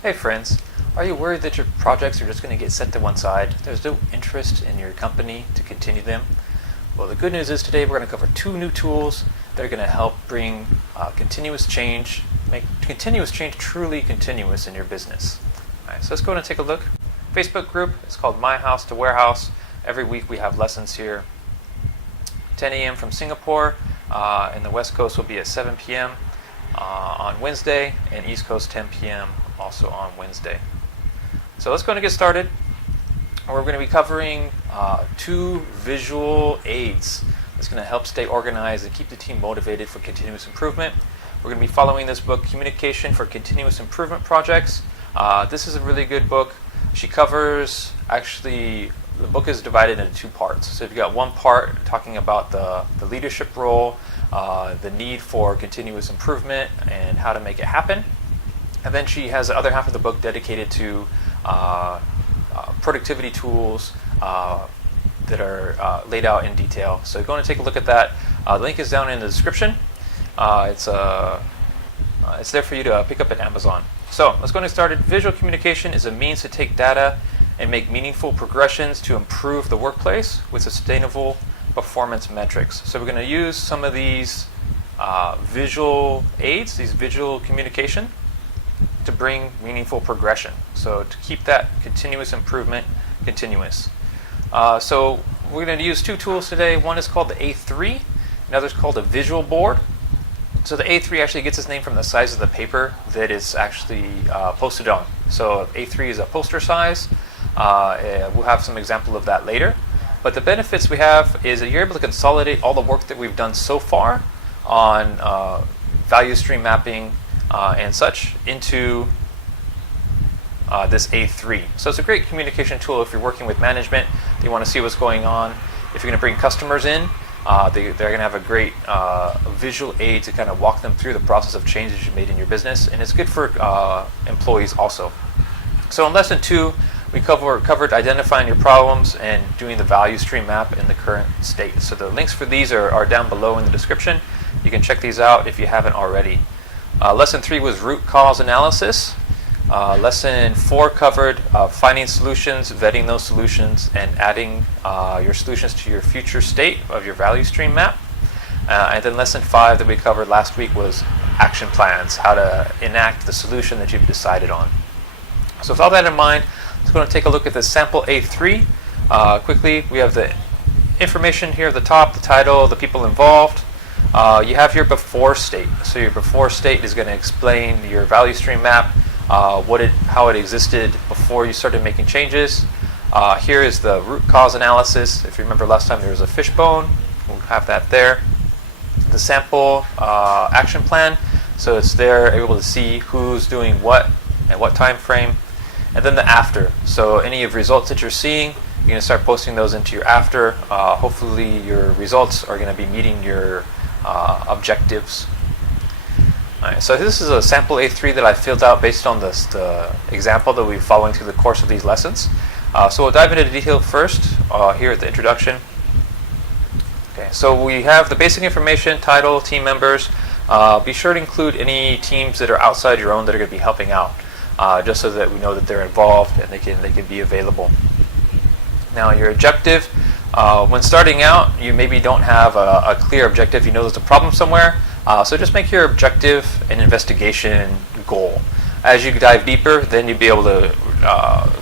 Hey friends, are you worried that your projects are just going to get set to one side? There's no interest in your company to continue them? Well, the good news is today we're going to cover two new tools that are going to help bring continuous change, make continuous change truly continuous in your business. All right, so let's go ahead and take a look. Facebook group is called My House to Warehouse. Every week we have lessons here. 10 a.m. from Singapore, and the West Coast will be at 7 p.m. On Wednesday, and East Coast 10 p.m. also on Wednesday. So let's go ahead and get started. We're going to be covering two visual aids that's going to help stay organized and keep the team motivated for continuous improvement. We're going to be following this book, Communication for Continuous Improvement Projects. This is a really good book. She covers, actually, the book is divided into two parts. So you've got one part talking about the leadership role, the need for continuous improvement, and how to make it happen. And then she has the other half of the book dedicated to productivity tools that are laid out in detail. So go and take a look at that. The link is down in the description. It's there for you to pick up at Amazon. So let's go and get started. Visual communication is a means to take data and make meaningful progressions to improve the workplace with sustainable performance metrics. So we're going to use some of these visual aids, these visual communication, to bring meaningful progression. So to keep that continuous improvement continuous. So we're going to use two tools today. One is called the A3, another is called a visual board. So the A3 actually gets its name from the size of the paper that it's actually posted on. So A3 is a poster size. We'll have some example of that later. But the benefits we have is that you're able to consolidate all the work that we've done so far on value stream mapping and such into this A3. So it's a great communication tool if you're working with management, you want to see what's going on. If you're going to bring customers in, they're going to have a great visual aid to kind of walk them through the process of changes you made in your business. And it's good for employees also. So in lesson 2, we covered identifying your problems and doing the value stream map in the current state. So the links for these are down below in the description. You can check these out if you haven't already. Lesson 3 was root cause analysis. Lesson 4 covered finding solutions, vetting those solutions, and adding your solutions to your future state of your value stream map. And then lesson 5 that we covered last week was action plans, how to enact the solution that you've decided on. So with all that in mind, let's go and take a look at the sample A3. Quickly, we have the information here at the top, the title, the people involved. You have your before state. So your before state is going to explain your value stream map, how it existed before you started making changes. Here is the root cause analysis. If you remember last time there was a fishbone, we'll have that there. The sample action plan. So it's there, able to see who's doing what and what time frame. And then the after. So any of results that you're seeing, you're going to start posting those into your after. Hopefully your results are going to be meeting your objectives. All right, so this is a sample A3 that I filled out based on the example that we'll be following through the course of these lessons. So we'll dive into the detail first here at the introduction. Okay, so we have the basic information, title, team members. Be sure to include any teams that are outside your own that are going to be helping out. Just so that we know that they're involved and they can be available. Now your objective, when starting out, you maybe don't have a clear objective. You know there's a problem somewhere, so just make your objective an investigation goal. As you dive deeper, then you'll be able to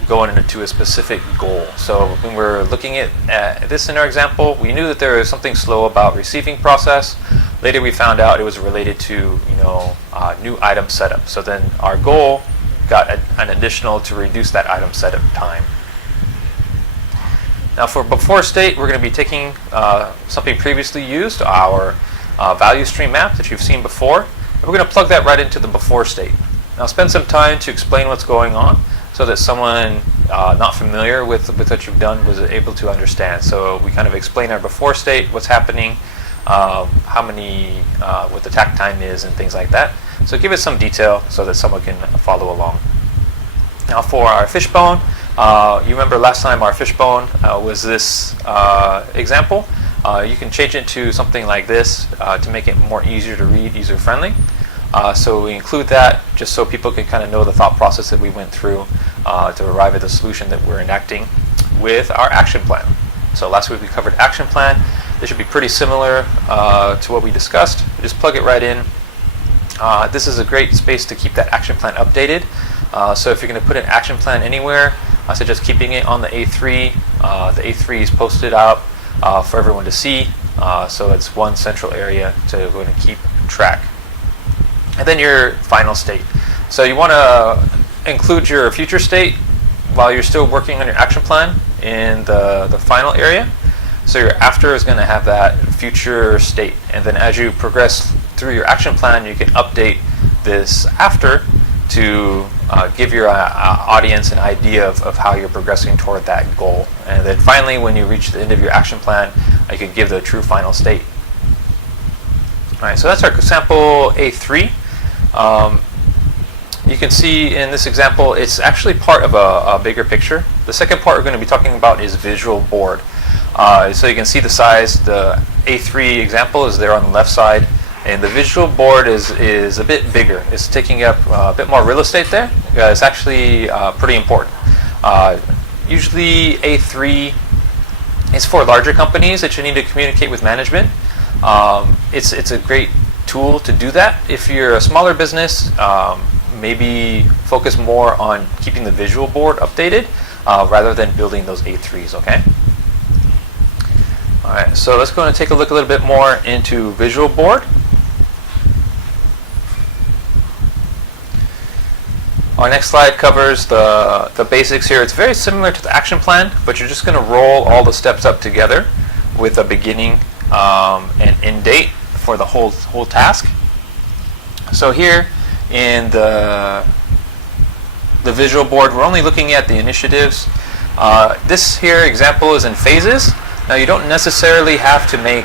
go into a specific goal. So when we're looking at this in our example, we knew that there was something slow about receiving process. Later we found out it was related to new item setup. So then our goal got an additional to reduce that item setup time. Now for before state, we're going to be taking something previously used, our value stream map that you've seen before, and we're going to plug that right into the before state. Now spend some time to explain what's going on so that someone not familiar with what you've done was able to understand. So we kind of explain our before state, what's happening, what the takt time is, and things like that. So give it some detail so that someone can follow along. Now for our fishbone, you remember last time our fishbone was this example. You can change it to something like this to make it more easier to read, user-friendly. So we include that just so people can kind of know the thought process that we went through to arrive at the solution that we're enacting with our action plan. So last week we covered action plan. This should be pretty similar to what we discussed. Just plug it right in. This is a great space to keep that action plan updated. So if you're going to put an action plan anywhere, I suggest keeping it on the A3. The A3 is posted out for everyone to see. So it's one central area to go ahead and keep track. And then your final state. So you want to include your future state while you're still working on your action plan in the final area. So your after is going to have that future state. And then as you progress through your action plan, you can update this after to give your audience an idea of how you're progressing toward that goal. And then finally, when you reach the end of your action plan, you can give the true final state. All right, so that's our sample A3. You can see in this example, it's actually part of a bigger picture. The second part we're going to be talking about is visual board. So you can see the size. The A3 example is there on the left side, and the visual board is a bit bigger. It's taking up a bit more real estate there. It's actually pretty important. Usually A3 is for larger companies that you need to communicate with management. It's a great tool to do that. If you're a smaller business, maybe focus more on keeping the visual board updated rather than building those A3s, okay? All right, so let's go and take a look a little bit more into visual board. Our next slide covers the basics here. It's very similar to the action plan, but you're just going to roll all the steps up together with a beginning and end date for the whole task. So here in the visual board, we're only looking at the initiatives. This here example is in phases. Now you don't necessarily have to make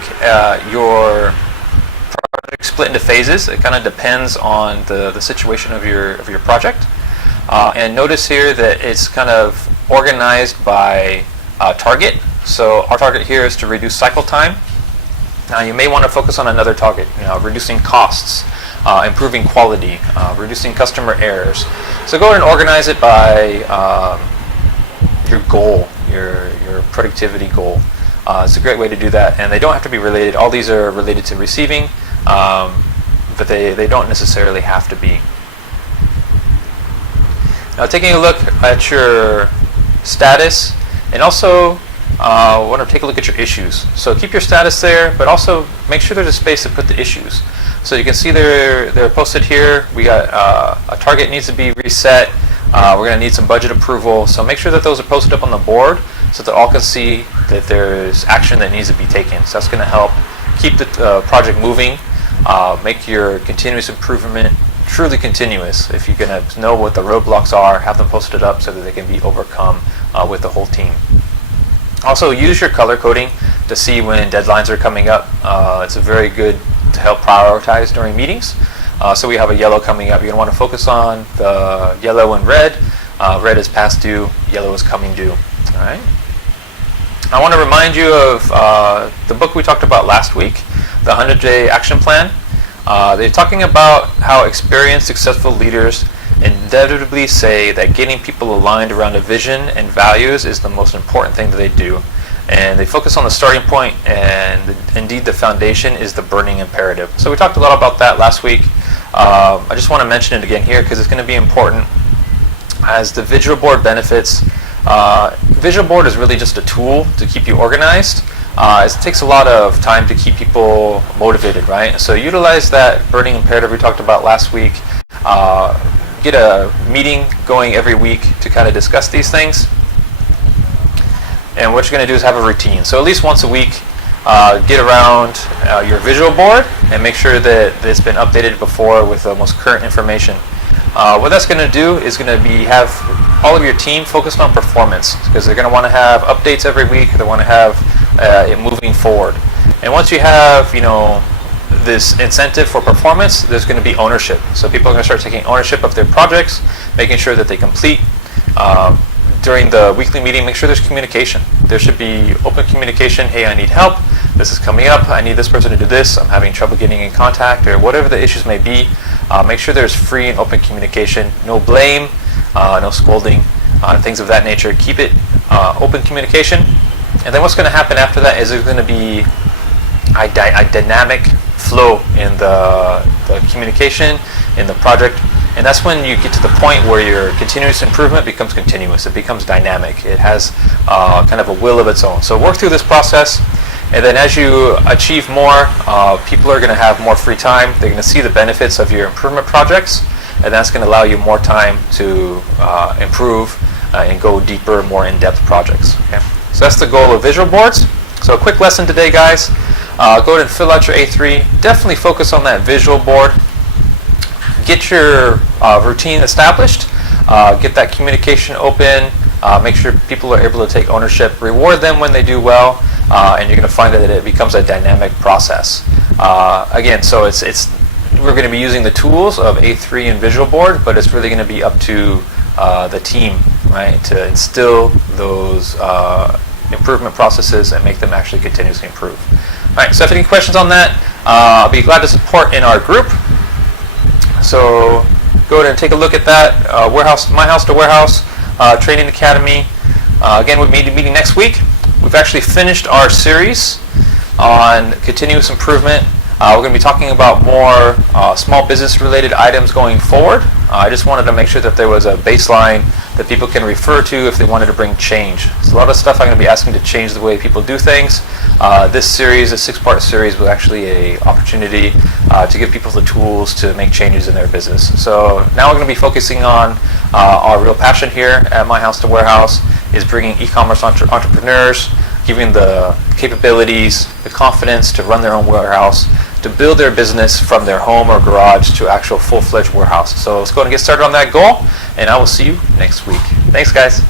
your project split into phases. It kind of depends on the situation of your project. And notice here that it's kind of organized by target. So our target here is to reduce cycle time. Now you may want to focus on another target, reducing costs, improving quality, reducing customer errors. So go ahead and organize it by your goal, your productivity goal. It's a great way to do that, and they don't have to be related. All these are related to receiving, but they don't necessarily have to be. Now taking a look at your status, and also want to take a look at your issues. So keep your status there, but also make sure there's a space to put the issues. So you can see they're posted here. We got a target needs to be reset. We're going to need some budget approval. So make sure that those are posted up on the board so that all can see that there's action that needs to be taken. So that's going to help keep the project moving, make your continuous improvement truly continuous. If you're going to know what the roadblocks are, have them posted up so that they can be overcome with the whole team. Also, use your color coding to see when deadlines are coming up. It's a very good to help prioritize during meetings. So we have a yellow coming up. You're going to want to focus on the yellow and red. Red is past due, yellow is coming due. All right. I want to remind you of the book we talked about last week, the 100-Day Action Plan. They're talking about how experienced, successful leaders inevitably say that getting people aligned around a vision and values is the most important thing that they do. And they focus on the starting point, and indeed the foundation is the burning imperative. So we talked a lot about that last week. I just want to mention it again here because it's going to be important. As the visual board benefits, visual board is really just a tool to keep you organized. It takes a lot of time to keep people motivated, right? So utilize that burning imperative we talked about last week. Get a meeting going every week to kind of discuss these things. And what you're going to do is have a routine. So at least once a week, get around your visual board and make sure that it's been updated before with the most current information. What that's going to do is going to be have all of your team focused on performance, because they're going to want to have updates every week. They want to have it moving forward. And once you have, this incentive for performance, there's going to be ownership. So people are going to start taking ownership of their projects, making sure that they complete. During the weekly meeting, make sure there's communication. There should be open communication. Hey, I need help. This is coming up. I need this person to do this. I'm having trouble getting in contact, or whatever the issues may be. Make sure there's free and open communication, no blame, no scolding, things of that nature. Keep it open communication. And then what's going to happen after that is there's going to be a dynamic flow in the communication, in the project. And that's when you get to the point where your continuous improvement becomes continuous. It becomes dynamic. It has kind of a will of its own. So work through this process. And then as you achieve more, people are going to have more free time. They're going to see the benefits of your improvement projects. And that's going to allow you more time to improve and go deeper, more in-depth projects. Okay? So that's the goal of visual boards. So a quick lesson today, guys. Go ahead and fill out your A3. Definitely focus on that visual board. Get your routine established. Get that communication open. Make sure people are able to take ownership. Reward them when they do well, and you're going to find that it becomes a dynamic process. Again, so we're going to be using the tools of A3 and visual board, but it's really going to be up to the team, right, to instill those improvement processes and make them actually continuously improve. All right, so if you have any questions on that, I'll be glad to support in our group. So go ahead and take a look at that. My House to Warehouse Training Academy. Again, we'll be meeting next week. We've actually finished our series on continuous improvement. We're going to be talking about more small business related items going forward. I just wanted to make sure that there was a baseline that people can refer to if they wanted to bring change. So a lot of stuff I'm going to be asking to change the way people do things. This series, a 6-part series, was actually an opportunity to give people the tools to make changes in their business. So now we're going to be focusing on our real passion here at My House to Warehouse is bringing e-commerce entrepreneurs, giving the capabilities, the confidence to run their own warehouse, to build their business from their home or garage to actual full-fledged warehouse. So let's go and get started on that goal, and I will see you next week. Thanks, guys.